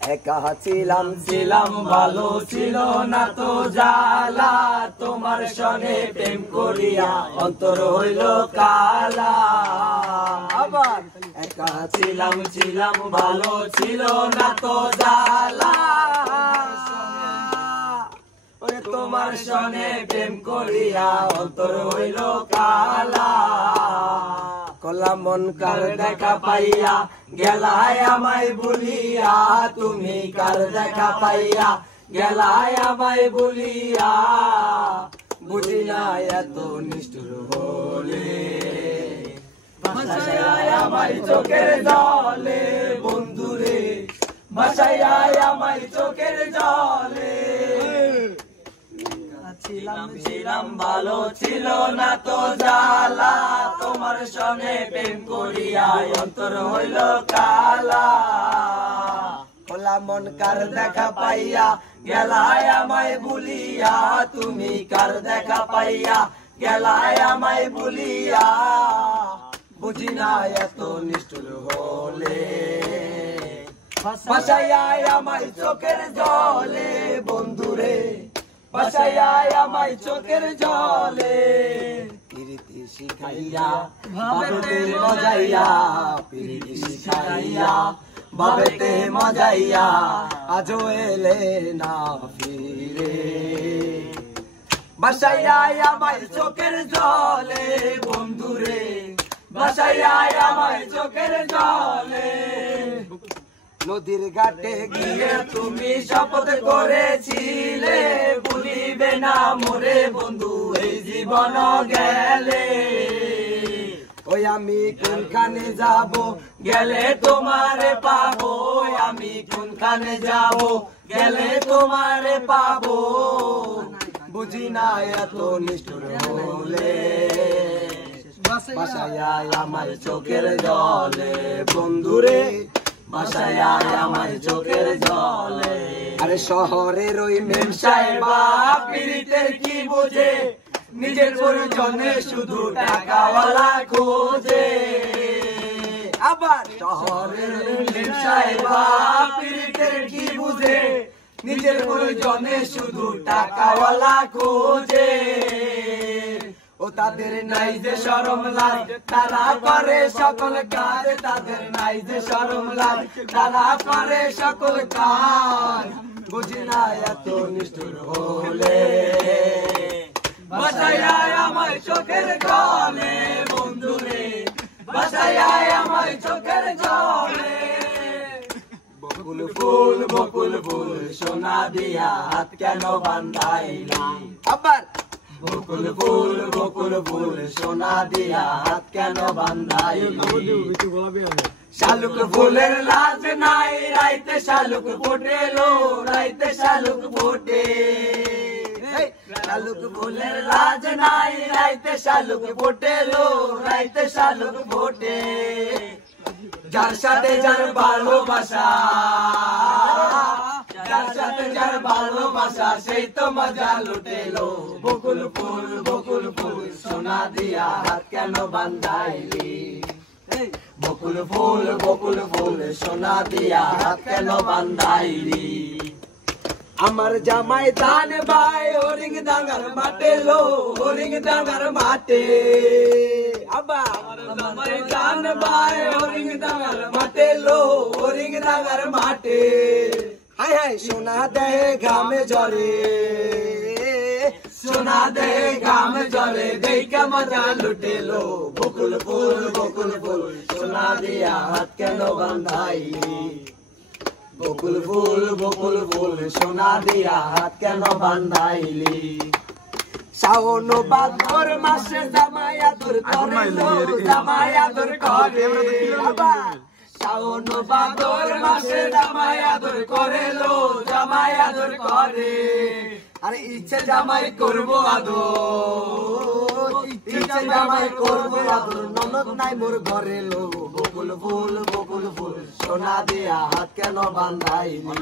একা ছিলাম ছিলাম ভালো ছিল না তো জ্বালা, তোমার সঙ্গে প্রেম করিয়া অন্তর হইল কালা। আবার একা ছিলাম ছিলাম ভালো ছিল না তো জ্বালা, তোমার সঙ্গে প্রেম করিয়া অন্তর হইল কালা। কলা মন কার দেখা পাইয়া গেলায় আমায় বলিয়া, তুমি কার দেখা পাইয়া গেলায় আমায় বলিয়া, বুঝি না এত নিষ্ঠুর হলে, ভাসায় আমায় চোখের জলে বন্ধুরে, ভাসায় আমায় চোখের জলে। ছিলাম ভালো ছিল না তো জ্বালা, তোমার সঙ্গে প্রেম করিয়া অন্তর হইল কালা। খোলা মন কার দেখা পাইয়া গেলায় আমায় ভুলিয়া, তুমি কার দেখা পাইয়া গেলায় আমায় ভুলিয়া, বুঝি না এত নিষ্ঠুর হলে, ভাসায় আমায় চোখের জলে বন্ধুরে, ভাসায় আমায় চোখের জলে। প্রীতি শিখাইয়া ভাবেতে মজাইয়া, প্রীতি শিখাইয়া ভাবেতে মজাইয়া, আজও এলে না ফিরে, ভাসায় আমায় চোখের জলে বন্ধুরে, ভাসায় আমায় চোখের জলে। নদীর ঘাটে গিয়ে তুমি শপথ করেছিলে, ভুলিবে না মোরে বন্ধু এই জীবন গেলে। ওই আমি কোনখানে যাব গেলে তোমারে পাবো, আমি কোনখানে যাব গেলে তোমারে পাবো, বুঝি না এত নিষ্ঠুর হলে, ভাসায় আমার চোখের জলে বন্ধুরে, ভাসায় আমার চোখের জলে। আরে শহরের ওই মেম সাহেবা পীড়িতের কি বোঝে, নিজের প্রয়োজনে শুধু টাকাওয়ালা খোঁজে। আবার শহরের মেম সাহেবা পীড়িতের কি বুঝে, নিজের প্রয়োজনে শুধু টাকাওয়ালা খোঁজে। ও তাদের নাই যে শরম লাজ, তারা করে সকল কাজ, তাদের নাই যে শরম লাজ, তারা করে সকল কাজ, বুঝি না এত নিষ্ঠুর হলে, ভাসায় আমায় চোখের জলে বন্ধুরে, ভাসায় আমায় চোখের জলে। বকুল ফুল সোনা দিয়া হাত কেন বান্ধাইলি, আবার বকুল ফুল সোনা দিয়া হাত কেন বান্ধাইলি। শালুক ফুলের লাজ নাই, রাইতে শালুক ফোটে লো, রাইতে শালুক ফোটে। শালুক ফুলের লাজ নাই, রাইতে শালুক ফোটে লো, রাইতে শালুক ফোটে। যার সাথে যার ভালোবাসা, যার সাথে যার ভালোবাসা সেই তো মজা লুটেলো। বকুল ফুল সোনা দিয়া হাত কেন বান্ধাইলি, বকুল ফুল সোনা দিয়া হাত কেন বান্ধাইলি। আমার জামাই দান ভাই হরিং ডাঙ্গার মাঠে লো, হরিং ডাঙ্গার মাঠে। আবার আমার জামাই দান ভাই হরিং ডাঙ্গার মাঠে লো, হরিং ডাঙ্গার মাঠে। হাই হাই সোনা দে ঘামে ঝরে, সোনা দে ঘামে ঝরে, দেখে মজা লুটেলো। বকুল ফুল সোনা দিয়া হাত কেন বান্ধাইলি, বকুল ফুল সোনা দিয়া হাত কেন বান্ধাইলি। শাওন ভাদর মাসে জামাই আদর করে লো, জামাই আদর করে। আবার শাওন ভাদর মাসে জামাই আদর করে লো, জামাই আদর করে। আরে ইচ্ছে জামাই করবো আদর, ইচ্ছে জামাই করবো আদর, ননদ নাই মোর ঘরে লো। বকুল ফুল সোনা দিয়া হাত কেন বান্ধাইলি।